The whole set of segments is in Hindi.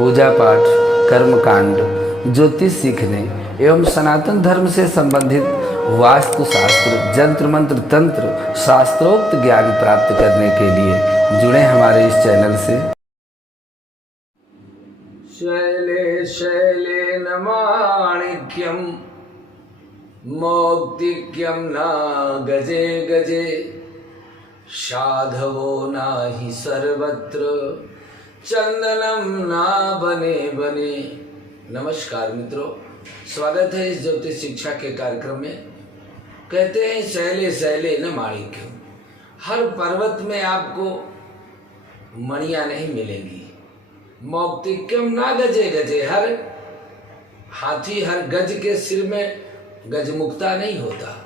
पूजा पाठ, कर्मकांड, ज्योतिष सीखने एवं सनातन धर्म से संबंधित वास्तु शास्त्र, जंत्र मंत्र, तंत्र, शास्त्रोक्त ज्ञान प्राप्त करने के लिए जुड़े हमारे इस चैनल से। शैले शैले न माणिक्यम मौक्तिक्यम न गजे गजे साधवो नाहि सर्वत्र चंदनम ना बने बने। नमस्कार मित्रों, स्वागत है इस ज्योतिष शिक्षा के कार्यक्रम में। कहते हैं शैले शैले न माणिक्यम, हर पर्वत में आपको मणियां नहीं मिलेंगी। मौक्तिक्यम ना गजे गजे, हर हाथी हर गज के सिर में गजमुक्ता नहीं होता।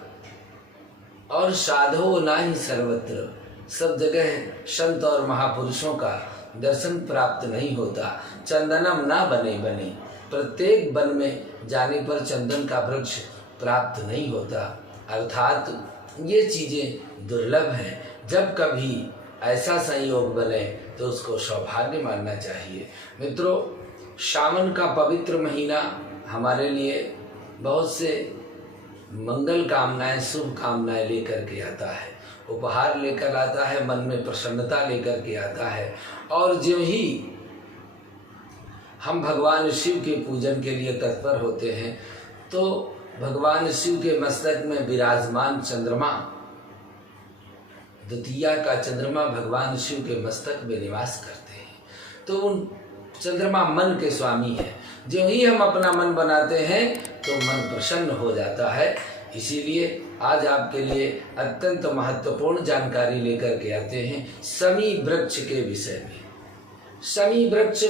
और साधो ना ही सर्वत्र, सब जगह संत और महापुरुषों का दर्शन प्राप्त नहीं होता। चंदनम ना बने बने, प्रत्येक वन में जाने पर चंदन का वृक्ष प्राप्त नहीं होता। अर्थात ये चीजें दुर्लभ हैं। जब कभी ऐसा संयोग बने तो उसको सौभाग्य मानना चाहिए। मित्रों, सावन का पवित्र महीना हमारे लिए बहुत से मंगल कामनाएं, शुभ कामनाएं लेकर के आता है, उपहार लेकर आता है, मन में प्रसन्नता लेकर के आता है। और जो ही हम भगवान शिव के पूजन के लिए तत्पर होते हैं तो भगवान शिव के मस्तक में विराजमान चंद्रमा, द्वितीया का चंद्रमा भगवान शिव के मस्तक में निवास करते हैं। तो उन चंद्रमा मन के स्वामी है। जो ही हम अपना मन बनाते हैं तो मन प्रसन्न हो जाता है। इसीलिए आज आपके लिए अत्यंत महत्वपूर्ण जानकारी लेकर के आते हैं शमी वृक्ष के विषय में। शमी वृक्ष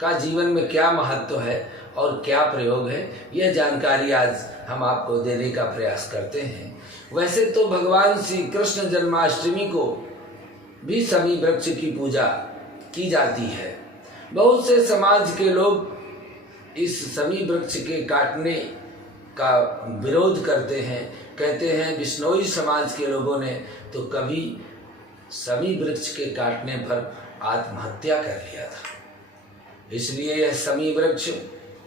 का जीवन में क्या महत्व है और क्या प्रयोग है, यह जानकारी आज हम आपको देने का प्रयास करते हैं। वैसे तो भगवान श्री कृष्ण जन्माष्टमी को भी शमी वृक्ष की पूजा की जाती है। बहुत से समाज के लोग इस शमी वृक्ष के काटने का विरोध करते हैं। कहते हैं बिश्नोई समाज के लोगों ने तो कभी शमी वृक्ष के काटने पर आत्महत्या कर लिया था। इसलिए यह शमी वृक्ष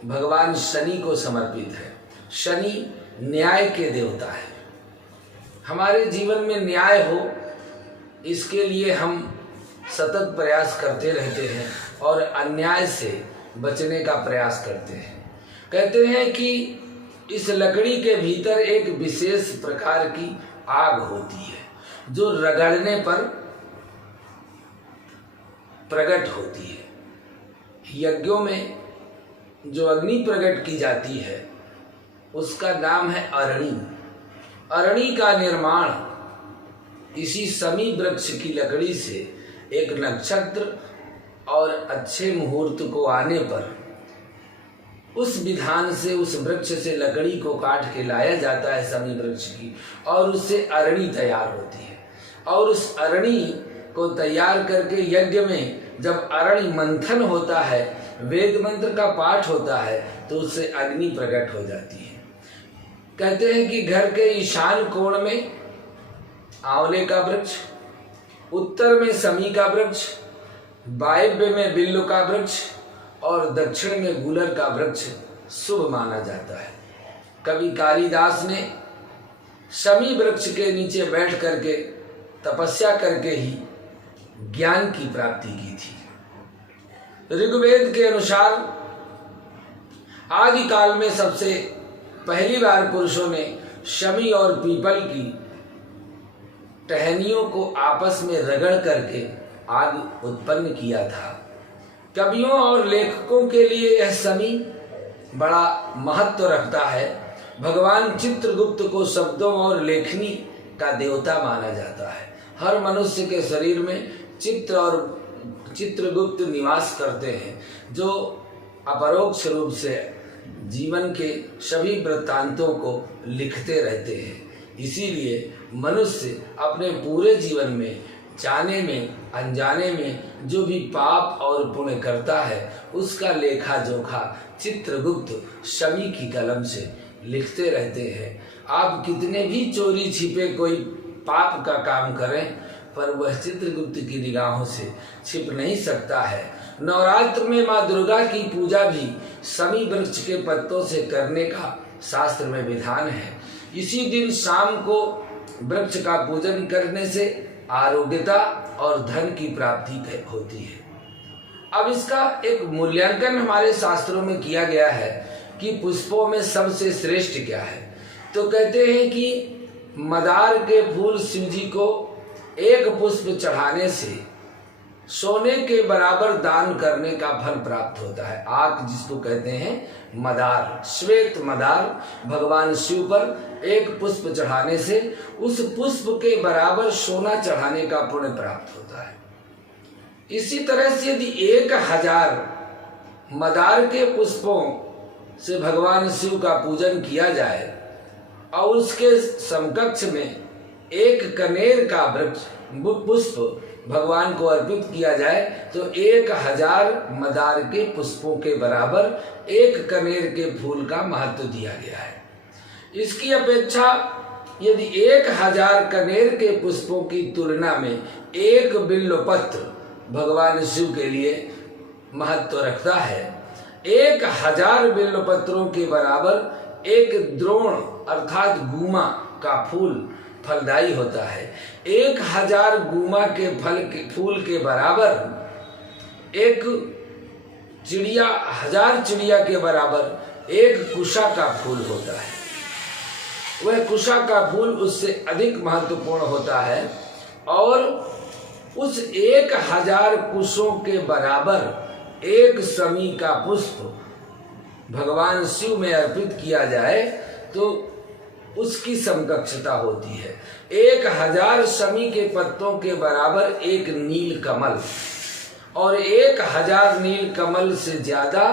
भगवान शनि को समर्पित है। शनि न्याय के देवता है। हमारे जीवन में न्याय हो, इसके लिए हम सतत प्रयास करते रहते हैं और अन्याय से बचने का प्रयास करते हैं। कहते हैं कि इस लकड़ी के भीतर एक विशेष प्रकार की आग होती है जो रगड़ने पर प्रकट होती है। यज्ञों में जो अग्नि प्रकट की जाती है उसका नाम है अरणी। अरणी का निर्माण इसी शमी वृक्ष की लकड़ी से एक नक्षत्र और अच्छे मुहूर्त को आने पर उस विधान से, उस वृक्ष से लकड़ी को काट के लाया जाता है शमी वृक्ष की, और उससे अरणी तैयार होती है। और उस अरणी को तैयार करके यज्ञ में जब अरणी मंथन होता है, वेद मंत्र का पाठ होता है, तो उससे अग्नि प्रकट हो जाती है। कहते हैं कि घर के ईशान कोण में आंवले का वृक्ष, उत्तर में शमी का वृक्ष, वायव्य में बिल्व का वृक्ष और दक्षिण में गुलर का वृक्ष शुभ माना जाता है। कवि कालिदास ने शमी वृक्ष के नीचे बैठ करके तपस्या करके ही ज्ञान की प्राप्ति की थी। ऋग्वेद के अनुसार आदि काल में सबसे पहली बार पुरुषों ने शमी और पीपल की टहनियों को आपस में रगड़ करके आग उत्पन्न किया था। कवियों और लेखकों के लिए यह शमी बड़ा महत्व रखता है। भगवान चित्रगुप्त को शब्दों और लेखनी का देवता माना जाता है। हर मनुष्य के शरीर में चित्र और चित्रगुप्त निवास करते हैं, जो अपरोक्ष रूप से जीवन के सभी वृत्तांतों को लिखते रहते हैं। इसीलिए मनुष्य अपने पूरे जीवन में, जाने में अनजाने में जो भी पाप और पुण्य करता है उसका लेखा जोखा चित्रगुप्त शमी की कलम से लिखते रहते हैं। आप कितने भी चोरी छिपे कोई पाप का काम करें पर वह चित्रगुप्त की निगाहों से छिप नहीं सकता है। नवरात्र में माँ दुर्गा की पूजा भी समी वृक्ष के पत्तों से करने का शास्त्र में विधान है। इसी दिन शाम को वृक्ष का पूजन करने से आरोग्यता और धन की प्राप्ति होती है। अब इसका एक मूल्यांकन हमारे शास्त्रों में किया गया है कि पुष्पों में सबसे श्रेष्ठ क्या है। तो कहते हैं कि मदार के फूल शिव जी को एक पुष्प चढ़ाने से सोने के बराबर दान करने का फल प्राप्त होता है। आक जिसको कहते हैं मदार, श्वेत मदार भगवान शिव पर एक पुष्प चढ़ाने से उस पुष्प के बराबर सोना चढ़ाने का पुण्य प्राप्त होता है। इसी तरह से यदि 1000 मदार के पुष्पों से भगवान शिव का पूजन किया जाए और उसके समकक्ष में एक कनेर का वृक्ष पुष्प भगवान को अर्पित किया जाए तो 1000 मदार के पुष्पों के बराबर एक कनेर के फूल का महत्व दिया गया है। इसकी अपेक्षा यदि 1000 कनेर के पुष्पों की तुलना में एक बिल्वपत्र भगवान शिव के लिए महत्व रखता है। 1000 बिल्वपत्रों के बराबर एक द्रोण अर्थात गुमा का फूल फलदायी होता है। 1000 गुमा के फूल के बराबर एक चिड़िया, 1000 चिड़िया के बराबर एक कुशा का फूल होता है। वह कुशा का फूल उससे अधिक महत्वपूर्ण होता है और उस 1000 कुशों के बराबर एक समी का पुष्प भगवान शिव में अर्पित किया जाए तो उसकी समकक्षता होती है। 1000 समी के पत्तों के बराबर एक नील कमल और 1000 नील कमल से ज्यादा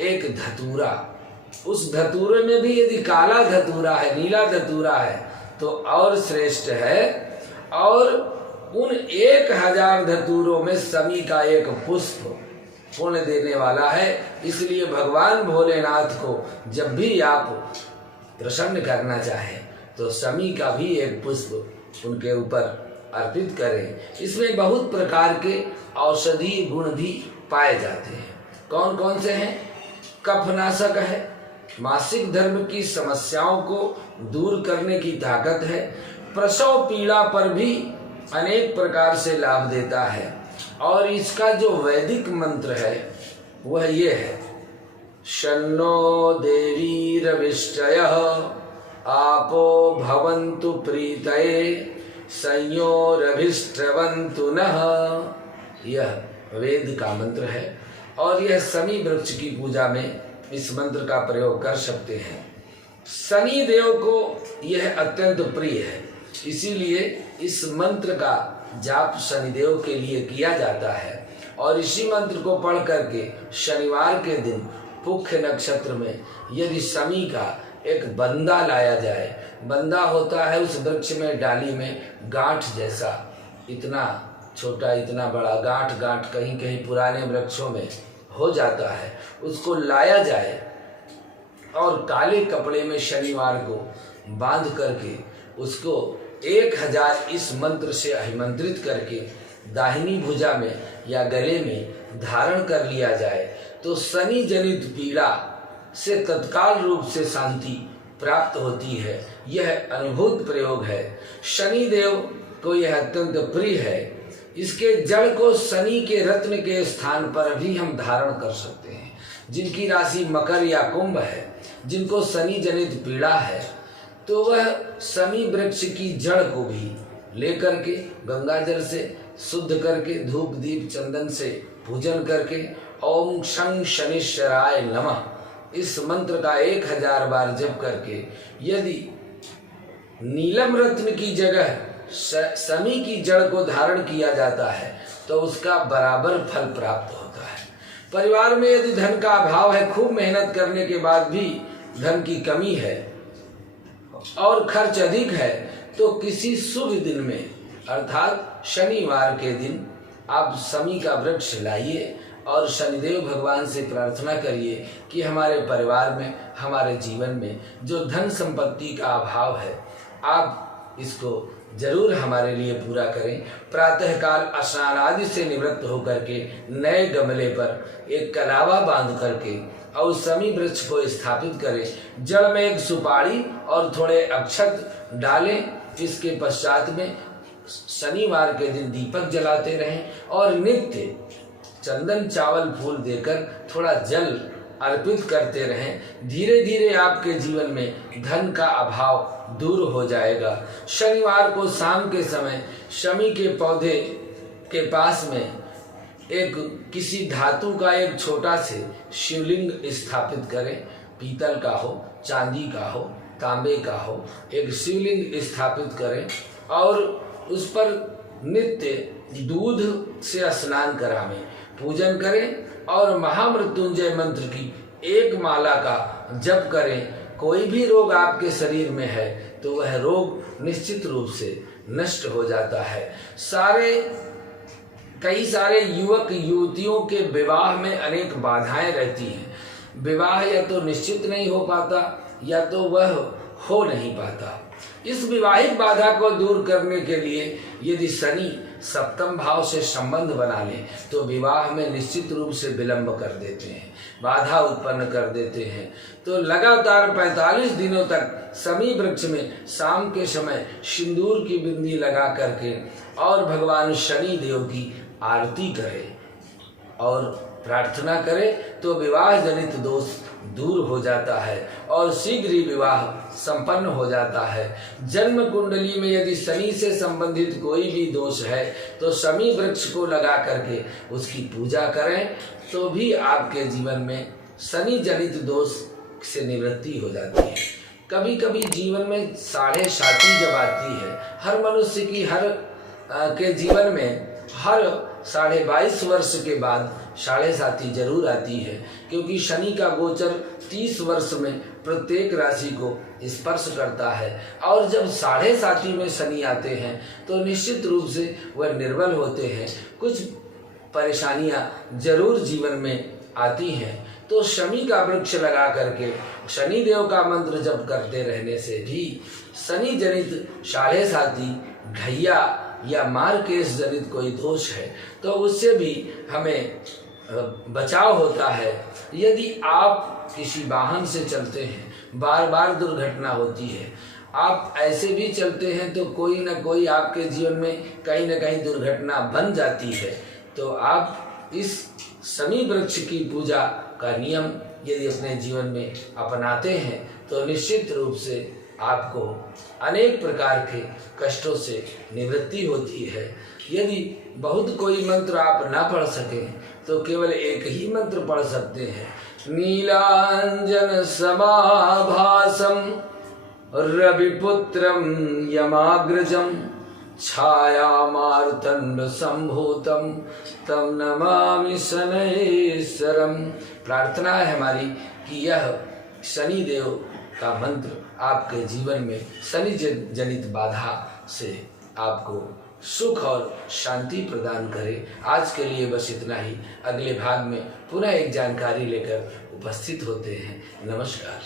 एक धतूरा। उस धतूरे में भी यदि काला धतूरा है, नीला धतूरा है तो और श्रेष्ठ है। और उन 1000 धतूरों में समी का एक पुष्प पुण्य देने वाला है। इसलिए भगवान भोलेनाथ को जब भी आप प्रसन्न करना चाहें तो समी का भी एक पुष्प उनके ऊपर अर्पित करें। इसमें बहुत प्रकार के औषधीय गुण भी पाए जाते हैं। कौन कौन से हैं? कफनाशक है, मासिक धर्म की समस्याओं को दूर करने की ताकत है, प्रसव पीड़ा पर भी अनेक प्रकार से लाभ देता है। और इसका जो वैदिक मंत्र है वह ये है, शन्नो देवीरविष्टयः आपो भवन्तु प्रीतये संयोरभिष्टवन्तु नः। यह वेद का मंत्र है और यह शनि वृक्ष की पूजा में इस मंत्र का प्रयोग कर सकते हैं। शनि देव को यह अत्यंत प्रिय है, इसीलिए इस मंत्र का जाप शनिदेव के लिए किया जाता है। और इसी मंत्र को पढ़ करके शनिवार के दिन पुख्य नक्षत्र में यदि शमी का एक बंदा लाया जाए, बंदा होता है उस वृक्ष में डाली में गांठ जैसा, इतना छोटा इतना बड़ा गांठ गांठ कहीं कहीं पुराने वृक्षों में हो जाता है, उसको लाया जाए और काले कपड़े में शनिवार को बांध करके उसको 1000 इस मंत्र से अभिमंत्रित करके दाहिनी भुजा में या गले में धारण कर लिया जाए तो शनि जनित पीड़ा से तत्काल रूप से शांति प्राप्त होती है। यह अनुभूत प्रयोग है। शनि देव को यह अत्यंत प्रिय है। इसके जड़ को शनि के रत्न के स्थान पर भी हम धारण कर सकते हैं। जिनकी राशि मकर या कुंभ है, जिनको शनि जनित पीड़ा है, तो वह शमी वृक्ष की जड़ को भी लेकर के गंगा जल से शुद्ध करके धूप दीप चंदन से पूजन करके ओम शं शनिश्चराय नमः इस मंत्र का 1000 बार जप करके यदि नीलम रत्न की जगह शमी की जड़ को धारण किया जाता है तो उसका बराबर फल प्राप्त होता है। परिवार में यदि धन का अभाव है, खूब मेहनत करने के बाद भी धन की कमी है और खर्च अधिक है, तो किसी शुभ दिन में अर्थात शनिवार के दिन आप शमी का वृक्ष लाइए और शनिदेव भगवान से प्रार्थना करिए कि हमारे परिवार में, हमारे जीवन में जो धन संपत्ति का अभाव है, आप इसको जरूर हमारे लिए पूरा करें। प्रातःकाल स्नान आदि से निवृत्त होकर के नए गमले पर एक कलावा बांध करके और शमी वृक्ष को स्थापित करें। जड़ में एक सुपारी और थोड़े अक्षत डालें। इसके पश्चात में शनिवार के दिन दीपक जलाते रहें और नित्य चंदन चावल फूल देकर थोड़ा जल अर्पित करते रहें। धीरे धीरे आपके जीवन में धन का अभाव दूर हो जाएगा। शनिवार को शाम के समय शमी के पौधे के पास में एक किसी धातु का एक छोटा से शिवलिंग स्थापित करें। पीतल का हो, चांदी का हो, तांबे का हो, एक शिवलिंग स्थापित करें और उस पर नित्य दूध से स्नान करावें, पूजन करें और महामृत्युंजय मंत्र की एक माला का जप करें। कोई भी रोग आपके शरीर में है तो वह रोग निश्चित रूप से नष्ट हो जाता है। कई सारे युवक युवतियों के विवाह में अनेक बाधाएं रहती हैं। विवाह या तो निश्चित नहीं हो पाता या तो वह हो नहीं पाता। इस विवाहिक बाधा को दूर करने के लिए यदि शनि सप्तम भाव से संबंध बना ले तो विवाह में निश्चित रूप से विलंब कर देते हैं, बाधा उत्पन्न कर देते हैं। तो लगातार 45 दिनों तक शमी वृक्ष में शाम के समय सिंदूर की बिंदी लगा करके और भगवान शनि देव की आरती करें और प्रार्थना करें तो विवाह जनित दोष दूर हो जाता है और शीघ्र ही विवाह संपन्न हो जाता है। जन्म कुंडली में यदि शनि से संबंधित कोई भी दोष है तो शमी वृक्ष को लगा करके उसकी पूजा करें तो भी आपके जीवन में शनि जनित दोष से निवृत्ति हो जाती है। कभी कभी जीवन में साढ़े साथी जब आती है, हर मनुष्य की के जीवन में हर 22.5 वर्ष के बाद साढ़े साथी जरूर आती है, क्योंकि शनि का गोचर 30 वर्ष में प्रत्येक राशि को स्पर्श करता है और जब साढ़े साथी में शनि आते हैं तो निश्चित रूप से वह निर्बल होते हैं, कुछ परेशानियां जरूर जीवन में आती हैं। तो शनि का वृक्ष लगा करके शनि देव का मंत्र जप करते रहने से भी शनि जनित साढ़े साथी, ढैया या मारकेश जनित कोई दोष है तो उससे भी हमें बचाव होता है। यदि आप किसी वाहन से चलते हैं, बार बार दुर्घटना होती है, आप ऐसे भी चलते हैं तो कोई ना कोई आपके जीवन में कहीं ना कहीं दुर्घटना बन जाती है, तो आप इस शनि वृक्ष की पूजा का नियम यदि अपने जीवन में अपनाते हैं तो निश्चित रूप से आपको अनेक प्रकार के कष्टों से निवृत्ति होती है। यदि बहुत कोई मंत्र आप ना पढ़ सकें तो केवल एक ही मंत्र पढ़ सकते हैं। नीलांजन समाभासम रविपुत्रम यमाग्रजम छाया मार्तंड संभूतम तम नमामि शनैश्वरम। प्रार्थना है हमारी कि यह शनि देव का मंत्र आपके जीवन में शनि जनित बाधा से आपको सुख और शांति प्रदान करे। आज के लिए बस इतना ही। अगले भाग में पुनः एक जानकारी लेकर उपस्थित होते हैं। नमस्कार।